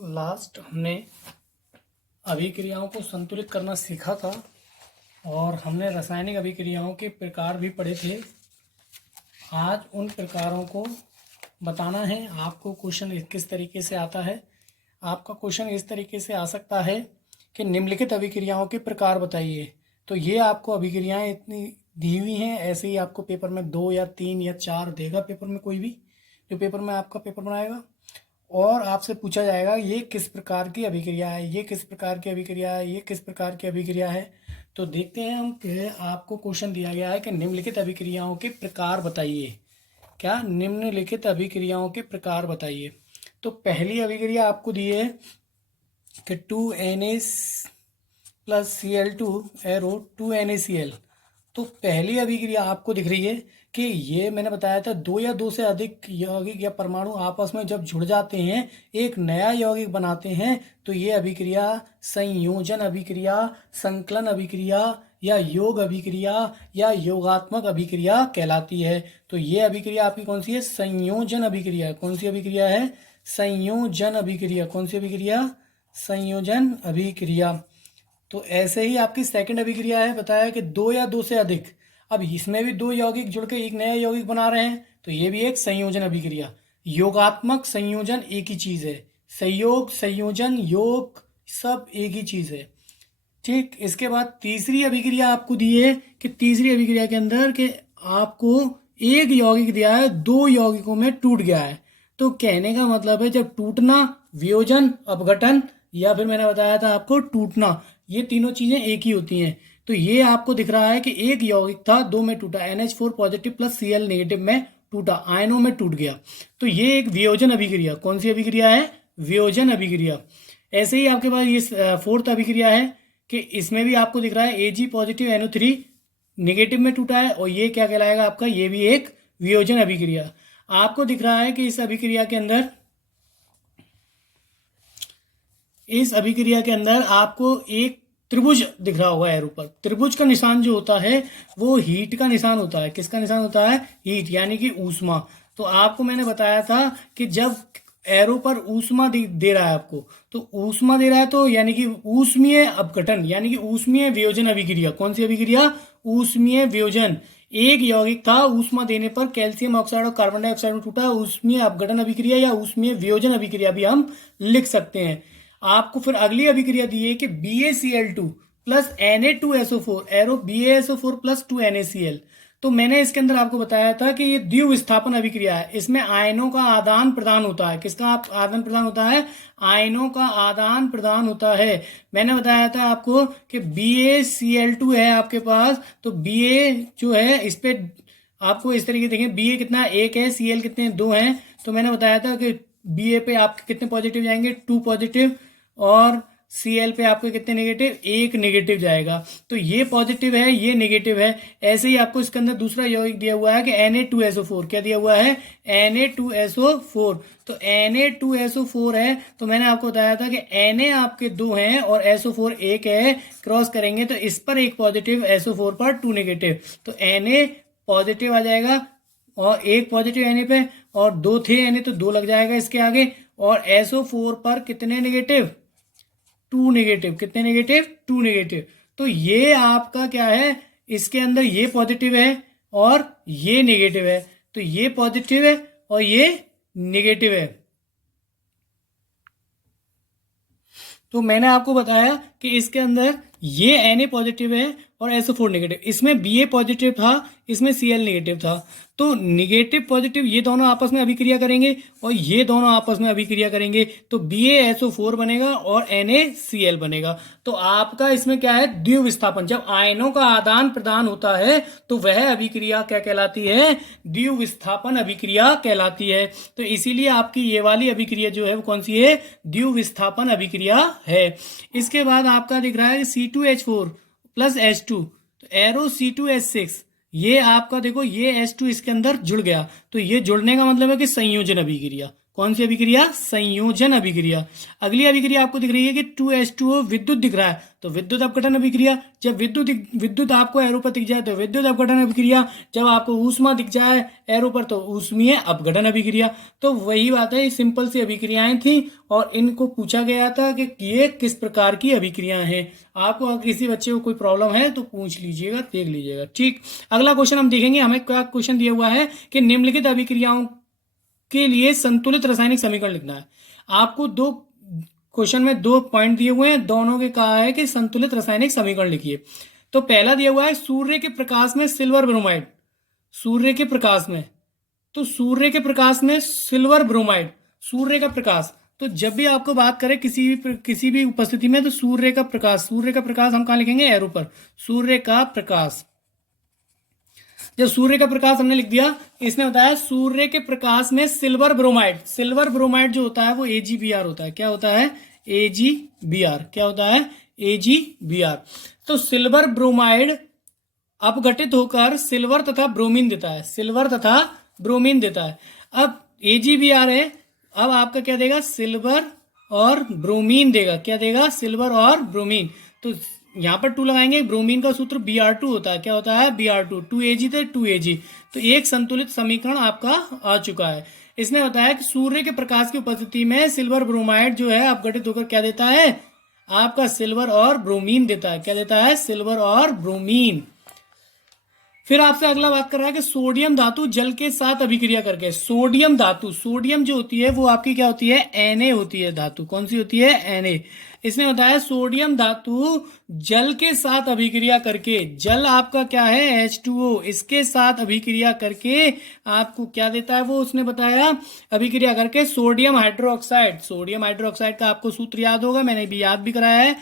Last हमने अभिक्रियाओं को संतुलित करना सीखा था और हमने रासायनिक अभिक्रियाओं के प्रकार भी पढ़े थे। आज उन प्रकारों को बताना है। आपको क्वेश्चन किस तरीके से आता है। आपका क्वेश्चन इस तरीके से आ सकता है कि निम्नलिखित अभिक्रियाओं के प्रकार बताइए। तो ये आपको अभिक्रियाएं इतनी दी हुई हैं, ऐसे ही आपको पेपर में 2 या 3 या 4 देगा, पेपर में कोई भी जो पेपर में आपका पेपर बनाएगा, और आपसे पूछा जाएगा ये किस प्रकार की अभिक्रिया है, ये किस प्रकार की अभिक्रिया है, ये किस प्रकार की अभिक्रिया है। तो देखते हैं हम कि आपको क्वेश्चन दिया गया है कि निम्नलिखित अभिक्रियाओं के प्रकार बताइए। क्या निम्नलिखित अभिक्रियाओं के प्रकार बताइए। तो पहली अभिक्रिया आपको दी है कि 2Na+Cl2 एरो 2NaCl। तो पहली अभिक्रिया आपको दिख रही है कि ये मैंने बताया था, 2 या 2 से अधिक यौगिक या परमाणु आपस में जब जुड़ जाते हैं, एक नया यौगिक बनाते हैं, तो ये अभिक्रिया संयोजन अभिक्रिया, संकलन अभिक्रिया या योग अभिक्रिया या योगात्मक अभिक्रिया कहलाती है। तो ये अभिक्रिया आपकी कौन सी है? संयोजन अभिक्रिया। कौन सी अभिक्रिया है? संयोजन अभिक्रिया। कौन सी अभिक्रिया? संयोजन अभिक्रिया। तो ऐसे ही आपकी सेकंड अभिक्रिया है, बताया कि 2 या 2 से अधिक। अब इसमें भी 2 यौगिक जुड़ के एक नया यौगिक बना रहे हैं, तो ये भी एक संयोजन अभिक्रिया। योगात्मक संयोजन एक ही चीज है। संयोग, संयोजन, योग सब एक ही चीज है। ठीक। इसके बाद तीसरी अभिक्रिया आपको दी है कि तीसरी अभिक्रिया के अंदर कि आपको एक यौगिक दिया है, 2 यौगिकों में टूट गया है। तो कहने का मतलब है जब टूटना, वियोजन, अपघटन या फिर मैंने बताया था आपको टूटना, ये तीनों चीजें एक ही होती हैं। तो ये आपको दिख रहा है कि एक यौगिक था, 2 में टूटा, NH4 positive plus Cl negative में टूटा, आयनों में टूट गया। तो ये एक वियोजन अभिक्रिया। कौन सी अभिक्रिया है? वियोजन अभिक्रिया। ऐसे ही आपके पास ये फोर्थ अभिक्रिया है कि इसमें भी आपको दिख रहा है Ag पॉजिटिव NO3 नेगेटिव में टूटा है, और ये क्या कहलाएगा आपका? ये भी एक वियोजन अभिक्रिया। आपको दिख रहा है कि इस अभिक्रिया के अंदर आपको एक त्रिभुज दिख रहा होगा एरो पर। त्रिभुज का निशान जो होता है वो हीट का निशान होता है। किसका निशान होता है? हीट, यानी कि ऊष्मा। तो आपको मैंने बताया था कि जब एरो पर ऊष्मा दे रहा है आपको, तो ऊष्मा दे रहा है तो यानी कि ऊष्मीय अपघटन, यानी कि ऊष्मीय वियोजन अभिक्रिया। कौन सी अभिक्रिया? ऊष्मीय वियोजन। एक यौगिक था, ऊष्मा देने पर कैल्शियम ऑक्साइड और कार्बन डाइऑक्साइड में टूटा, ऊष्मीय अपघटन अभिक्रिया या ऊष्मीय वियोजन अभिक्रिया भी हम लिख सकते हैं। आपको फिर अगली अभिक्रिया दी है कि BaCl2 plus Na2SO4 arrow BaSO4 plus 2NaCl। तो मैंने इसके अंदर आपको बताया था कि ये द्विविस्थापन अभिक्रिया है। इसमें आयनों का आदान प्रदान होता है। किसका आदान प्रदान होता है? आयनों का आदान प्रदान होता है। मैंने बताया था आपको कि BaCl2 है आपके पास, तो Ba जो है इस पे आपको इस तरीके देखें, Ba कितना? 1 है, Cl कितने? 2 हैं। तो मैंने बताया था कि Ba पे आपके कितने पॉजिटिव जाएंगे? 2 पॉजिटिव, और Cl पे आपके कितने नेगेटिव? 1 नेगेटिव जाएगा। तो ये पॉजिटिव है, ये नेगेटिव है। ऐसे ही आपको इसके अंदर दूसरा यौगिक दिया हुआ है कि Na2SO4। क्या दिया हुआ है? Na2SO4। तो Na2SO4 है, तो मैंने आपको बताया था कि Na आपके 2 हैं और SO4 1 है। क्रॉस करेंगे तो इस पर 1 पॉजिटिव, SO4 पर 2 नेगेटिव, तो Na पॉजिटिव आ जाएगा, और 1 पॉजिटिव Na पे, और 2 थे Na तो 2 लग जाएगा इसके आगे, और SO4 पर कितने नेगेटिव? 2 नेगेटिव। कितने नेगेटिव? 2 नेगेटिव। तो ये आपका क्या है? इसके अंदर ये पॉजिटिव है और ये नेगेटिव है, तो ये पॉजिटिव है और ये नेगेटिव है। तो मैंने आपको बताया कि इसके अंदर ये Na पॉजिटिव है और SO4 नेगेटिव। इसमें Ba पॉजिटिव था, इसमें Cl नेगेटिव था। तो नेगेटिव पॉजिटिव ये दोनों आपस में अभिक्रिया करेंगे और ये दोनों आपस में अभिक्रिया करेंगे, तो BaSO4 बनेगा और NaCl बनेगा। तो आपका इसमें क्या है? द्विविस्थापन। जब आयनों का आदान प्रदान होता है तो वह अभिक्रिया क्या कहलाती है? द्विविस्थापन अभिक्रिया कहलाती है। तो इसीलिए आपकी ये वाली अभिक्रिया जो है वो कौन सी है? द्विविस्थापन अभिक्रिया है। इसके बाद आपका दिख रहा है C2H4 प्लस H2, तो एरो C2H6। ये आपका देखो, ये H2 इसके अंदर जुड़ गया, तो ये जुड़ने का मतलब है कि संयोजन अभिक्रिया। कौन सी अभिक्रिया? संयोजन अभिक्रिया। अगली अभिक्रिया आपको दिख रही है कि 2H2O विद्युत दिख रहा है, तो विद्युत अपघटन अभिक्रिया। जब विद्युत आपको एरो पर दिख जाए तो विद्युत अपघटन अभिक्रिया। जब आपको ऊष्मा दिख जाए एरो पर तो ऊष्मीय अपघटन अभिक्रिया। तो वही बात है, सिंपल सी अभिक्रियाएं थी और इनको पूछा गया था कि ये किस प्रकार की अभिक्रियाएं हैं। आपको अगर किसी बच्चे को कोई प्रॉब्लम है तो पूछ लीजिएगा, देख लीजिएगा। ठीक, अगला क्वेश्चन हम देखेंगे। हमें क्या क्वेश्चन दिया हुआ है कि निम्नलिखित अभिक्रियाओं के लिए संतुलित रासायनिक समीकरण लिखना है। आपको दो क्वेश्चन में 2 पॉइंट दिए हुए हैं, दोनों के कहा है कि संतुलित रासायनिक समीकरण लिखिए। तो पहला दिया हुआ है सूर्य के प्रकाश में सिल्वर ब्रोमाइड। सूर्य के प्रकाश में, तो सूर्य के प्रकाश में सिल्वर ब्रोमाइड, सूर्य का प्रकाश। तो जब भी आपको बात करें किसी भी उपस्थिति में, तो सूर्य का प्रकाश हम कहाँ लिखेंगे? एरो पर, सूर्य का प्रकाश। जब सूर्य का प्रकाश हमने लिख दिया, इसने बताया सूर्य के प्रकाश में सिल्वर ब्रोमाइड जो होता है वो AgBr होता है। क्या होता है? AgBr। क्या होता है? AgBr। तो सिल्वर ब्रोमाइड अपघटित होकर सिल्वर तथा ब्रोमीन देता है। अब AgBr है, अब आपका क्या देगा? सिल्वर और ब्रोमीन देगा। क्या देगा? सिल्वर और ब्रोमीन। तो यहां पर 2 लगाएंगे, ब्रोमीन का सूत्र Br2 होता है। क्या होता है? Br2। 2Ag थे 2Ag, तो एक संतुलित समीकरण आपका आ चुका है। इसने बताया कि सूर्य के प्रकाश की उपस्थिति में सिल्वर ब्रोमाइड जो है अपघटित होकर क्या देता है? आपका सिल्वर और ब्रोमीन देता है। क्या देता है? सिल्वर और ब्रोमीन। फिर आपसे अगला बात कर रहा है कि सोडियम धातु जल के साथ अभिक्रिया करके, सोडियम जो होती है वो आपकी क्या होती है? Na होती है धातु। कौन सी होती है? Na। इसने बताया सोडियम धातु जल के साथ अभिक्रिया करके, जल आपका क्या है? H2O, इसके साथ अभिक्रिया करके आपको क्या देता है? वो उसने बताया अभिक्रिया करके सोडियम हाइड्रोक्साइड का आपको सूत्र याद होगा, मैंने भी याद भी कराया है,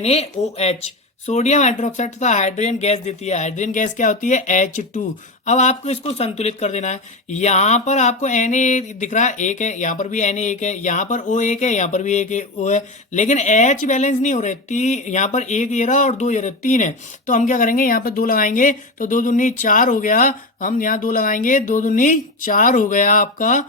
NaOH। सोडियम हाइड्रोक्साइड तथा हाइड्रोजन गैस देती है। हाइड्रोजन गैस क्या होती है? H2। अब आपको इसको संतुलित कर देना है। यहाँ पर आपको Na दिख रहा है, एक है, यहाँ पर भी Na एक है, यहाँ पर O एक है, यहाँ पर भी एक O है, लेकिन H बैलेंस नहीं हो रहे। यहाँ पर एक ये रहा और 2 ये रहा, 3 है। तो हम क्या करेंगे? यहाँ पर 2 लगाएंगे तो 2 दूनी 4 हो गया। हम यहाँ 2 लगाएंगे, 2 दूनी 4 हो गया आपका।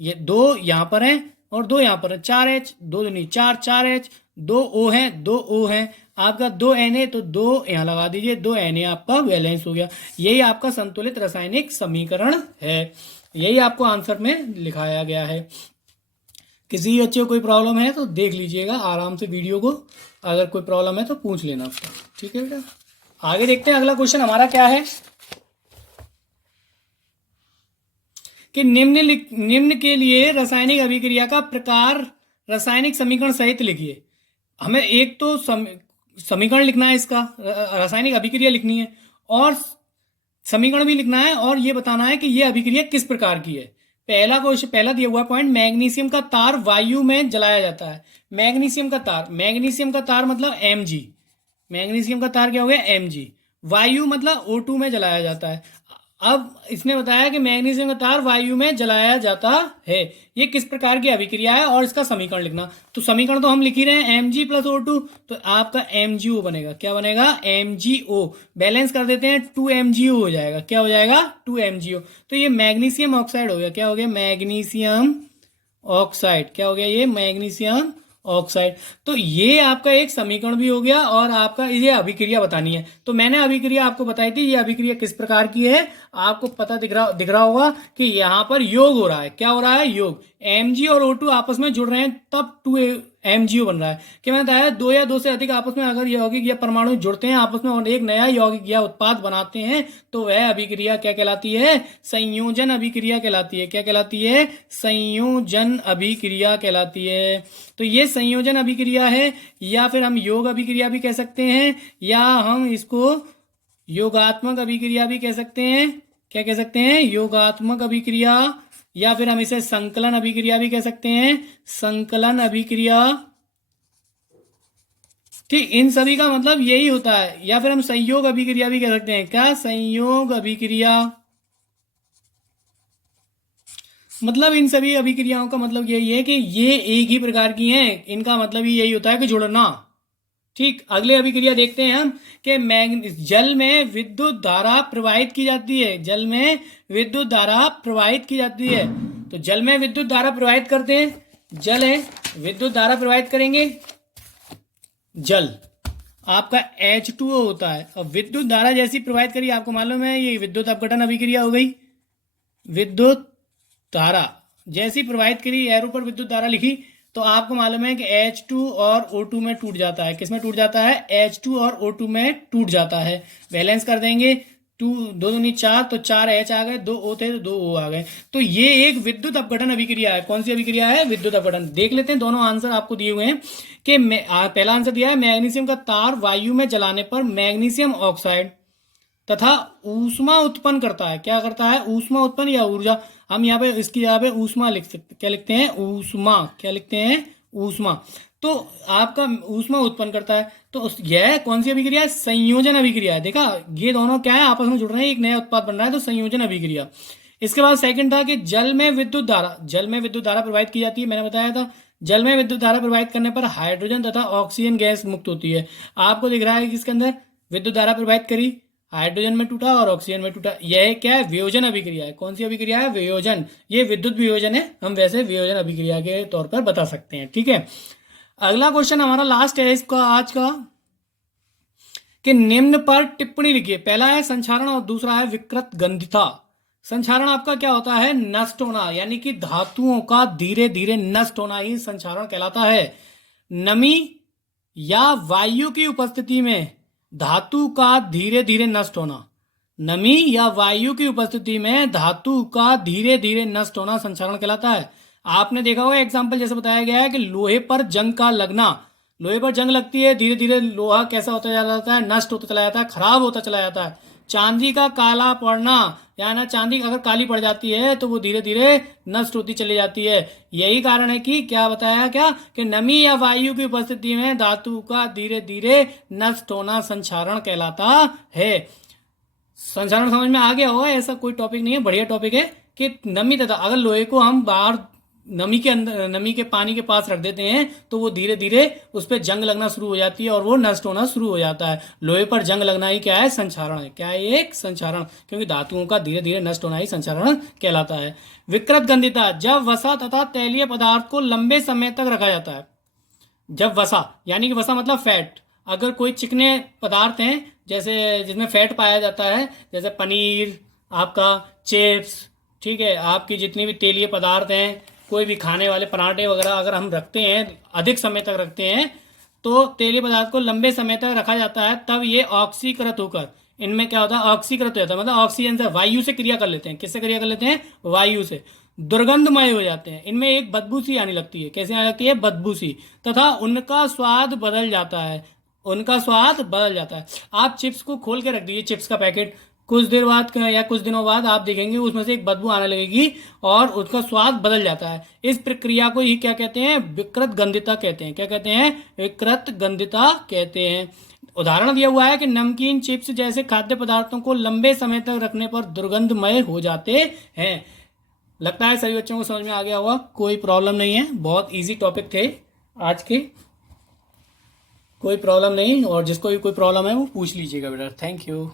ये 2 यहाँ पर है और 2 यहाँ पर है, 4H, 2 दूनी 4, 4H, 2 O है, 2 O है, आपका 2 Na, तो 2 यहां लगा दीजिए, 2 Na आपका बैलेंस हो गया। यही आपका संतुलित रासायनिक समीकरण है। यही आपको आंसर में लिखाया गया है। किसी बच्चे को कोई प्रॉब्लम है तो देख लीजिएगा आराम से वीडियो को, अगर कोई प्रॉब्लम है तो पूछ लेना उसका। ठीक है बेटा, आगे देखते हैं अगला क्वेश्चन हमारा क्या है कि निम्न के लिए रासायनिक अभिक्रिया का प्रकार रासायनिक समीकरण सहित लिखिए। हमें एक तो समीकरण लिखना है, इसका रासायनिक अभिक्रिया लिखनी है और समीकरण भी लिखना है और ये बताना है कि ये अभिक्रिया किस प्रकार की है। पहला दिया हुआ पॉइंट, मैग्नीशियम का तार वायु में जलाया जाता है। मैग्नीशियम का तार मतलब Mg। मैग्नीशियम का तार क्या हो गया? Mg। वायु मतलब O2 में जलाया जाता है। अब इसने बताया कि मैग्नीशियम का तार वायु में जलाया जाता है, ये किस प्रकार की अभिक्रिया है और इसका समीकरण लिखना। तो समीकरण तो हम लिख ही रहे हैं, Mg + O2, तो आपका MgO बनेगा। क्या बनेगा? MgO। बैलेंस कर देते हैं, 2MgO हो जाएगा। क्या हो जाएगा? 2MgO। तो ये मैग्नीशियम ऑक्साइड हो गया। क्या हो गया? Magnesium oxide. क्या हो गया? ये मैग्नीशियम ऑक्साइड। तो ये आपका एक समीकरण भी हो गया और आपका ये अभिक्रिया बतानी है। तो मैंने अभिक्रिया आपको बताई थी, ये अभिक्रिया किस प्रकार की है आपको पता दिख रहा होगा कि यहाँ पर योग हो रहा है। क्या हो रहा है? योग। Mg और O2 आपस में जुड़ रहे हैं तब 2MgO बन रहा है। कि मैंने बताया 2 या 2 से अधिक आपस में अगर यौगिक या परमाणु जुड़ते हैं आपस में और एक नया यौगिक या उत्पाद बनाते हैं तो वह अभिक्रिया क्या कहलाती है? संयोजन अभिक्रिया कहलाती है। क्या कहलाती है? संयोजन अभिक्रिया कहलाती है। तो ये संयोजन अभिक्रिया है, या फिर हम योग अभिक्रिया भी कह सकते हैं, या हम इसको योगात्मक अभिक्रिया भी कह सकते हैं। क्या कह सकते हैं? योगात्मक अभिक्रिया, या फिर हम इसे संकलन अभिक्रिया भी कह सकते हैं। संकलन अभिक्रिया, ठीक, इन सभी का मतलब यही होता है। या फिर हम संयोग अभिक्रिया भी कह सकते हैं। क्या? संयोग अभिक्रिया, मतलब इन सभी अभिक्रियाओं का मतलब यही है कि ये एक ही प्रकार की हैं, इनका मतलब ही यही होता है कि जुड़ना। ठीक, अगले अभिक्रिया देखते हैं हम कि जल में विद्युत धारा प्रवाहित की जाती है। जल में विद्युत धारा प्रवाहित की जाती है। तो जल में विद्युत धारा प्रवाहित करते हैं, जल है, विद्युत धारा प्रवाहित करेंगे, जल आपका H2O होता है। और विद्युत धारा जैसी प्रवाहित करी, आपको मालूम है ये विद्युत अपघटन अभिक्रिया हो गई। विद्युत धारा जैसी प्रवाहित करी, एरो पर विद्युत धारा लिखी, तो आपको मालूम है कि H2 और O2 में टूट जाता है। किस में टूट जाता है? H2 और O2 में टूट जाता है। बैलेंस कर देंगे, 2 2 दूनी 4, तो 4 H आ गए, 2 O थे तो 2 O आ गए। तो ये एक विद्युत अपघटन अभिक्रिया है। कौन सी अभिक्रिया है? विद्युत अपघटन। देख लेते हैं, दोनों आंसर आपको दिए हुए हैं कि पहला आंसर दिया है मैग्नीशियम का तार वायु में जलाने पर मैग्नीशियम ऑक्साइड तथा ऊष्मा उत्पन्न करता है। क्या करता है? ऊष्मा उत्पन्न या ऊर्जा। हम यहाँ पे इसकी जगह पे ऊष्मा लिख सकते, क्या लिखते हैं? ऊष्मा। क्या लिखते हैं? ऊष्मा। तो आपका ऊष्मा उत्पन्न करता है। तो यह कौन सी अभिक्रिया है? संयोजन अभिक्रिया है। देखा, ये दोनों क्या है? आपस में जुड़ रहे हैं, एक नया उत्पाद बन रहा है, तो संयोजन अभिक्रिया। इसके बाद सेकंड था कि जल में विद्युत धारा, जल में विद्युत धारा प्रवाहित की जाती है। मैंने बताया था जल में विद्युत धारा प्रवाहित करने पर हाइड्रोजन तथा ऑक्सीजन गैस मुक्त होती है। आपको दिख रहा है कि इसके अंदर विद्युत धारा प्रवाहित करी, हाइड्रोजन में टूटा और ऑक्सीजन में टूटा। यह क्या है? वियोजन अभिक्रिया है। कौन सी अभिक्रिया है? वियोजन। ये विद्युत वियोजन है, हम वैसे वियोजन अभिक्रिया के तौर पर बता सकते हैं। ठीक है, अगला क्वेश्चन हमारा लास्ट है इसका आज का, कि निम्न पर टिप्पणी लिखिए। पहला है संक्षारण और दूसरा है विकृत गंधिता। संक्षारण आपका क्या होता है? नष्ट होना, यानी कि धातुओं का धीरे धीरे नष्ट होना ही संक्षारण कहलाता है। नमी या वायु की उपस्थिति में धातु का धीरे धीरे नष्ट होना, नमी या वायु की उपस्थिति में धातु का धीरे धीरे नष्ट होना संक्षारण कहलाता है। आपने देखा होगा एग्जाम्पल जैसे बताया गया है कि लोहे पर जंग का लगना, लोहे पर जंग लगती है, धीरे धीरे लोहा कैसा होता चला जाता है? नष्ट होता चला जाता है, खराब होता चला जाता है। चांदी का काला पड़ना, या ना चांदी अगर काली पड़ जाती है तो वो धीरे धीरे नष्ट होती चली जाती है। यही कारण है कि क्या बताया, क्या कि नमी या वायु की उपस्थिति में धातु का धीरे धीरे नष्ट होना संक्षारण कहलाता है। संक्षारण समझ में आ गया होगा, ऐसा कोई टॉपिक नहीं है, बढ़िया टॉपिक है कि नमी तथा, अगर लोहे को हम बाहर नमी के अंदर, नमी के पानी के पास रख देते हैं तो वो धीरे धीरे उस पर जंग लगना शुरू हो जाती है और वो नष्ट होना शुरू हो जाता है। लोहे पर जंग लगना ही क्या है? संक्षारण है। क्या है? एक संक्षारण, क्योंकि धातुओं का धीरे धीरे नष्ट होना ही संक्षारण कहलाता है। विकृत गंधिता, जब वसा तथा तैलीय पदार्थ को लंबे समय तक रखा जाता है। जब वसा, यानी कि वसा मतलब फैट, अगर कोई चिकने पदार्थ हैं जैसे जिसमें फैट पाया जाता है, जैसे पनीर, आपका चिप्स, ठीक है, आपकी जितनी भी तेलीय पदार्थ हैं, कोई भी खाने वाले पराठे वगैरह अगर हम रखते हैं, अधिक समय तक रखते हैं, तो तेलीय पदार्थ को लंबे समय तक रखा जाता है, तब ये ऑक्सीकृत होकर, इनमें क्या होता है? ऑक्सीकृत हो जाता है, मतलब ऑक्सीजन से, वायु से क्रिया कर लेते हैं। किससे क्रिया कर लेते हैं? वायु से। दुर्गंधमय हो जाते हैं, इनमें एक बदबू सी आने लगती है। कैसे आने लगती है? बदबू सी। तथा उनका स्वाद बदल जाता है, उनका स्वाद बदल जाता है। आप चिप्स को खोल के रख दीजिए, चिप्स का पैकेट, कुछ देर बाद या कुछ दिनों बाद आप देखेंगे उसमें से एक बदबू आने लगेगी और उसका स्वाद बदल जाता है। इस प्रक्रिया को ही क्या कहते हैं? विकृत गंधिता कहते हैं। क्या कहते हैं? विकृत गंधिता कहते हैं। उदाहरण दिया हुआ है कि नमकीन, चिप्स जैसे खाद्य पदार्थों को लंबे समय तक रखने पर दुर्गंधमय हो जाते हैं। लगता है सभी बच्चों को समझ में आ गया होगा, कोई प्रॉब्लम नहीं है, बहुत इजी टॉपिक थे आज के, कोई प्रॉब्लम नहीं। और जिसको भी कोई प्रॉब्लम है वो पूछ लीजिएगा बेटा। Thank you.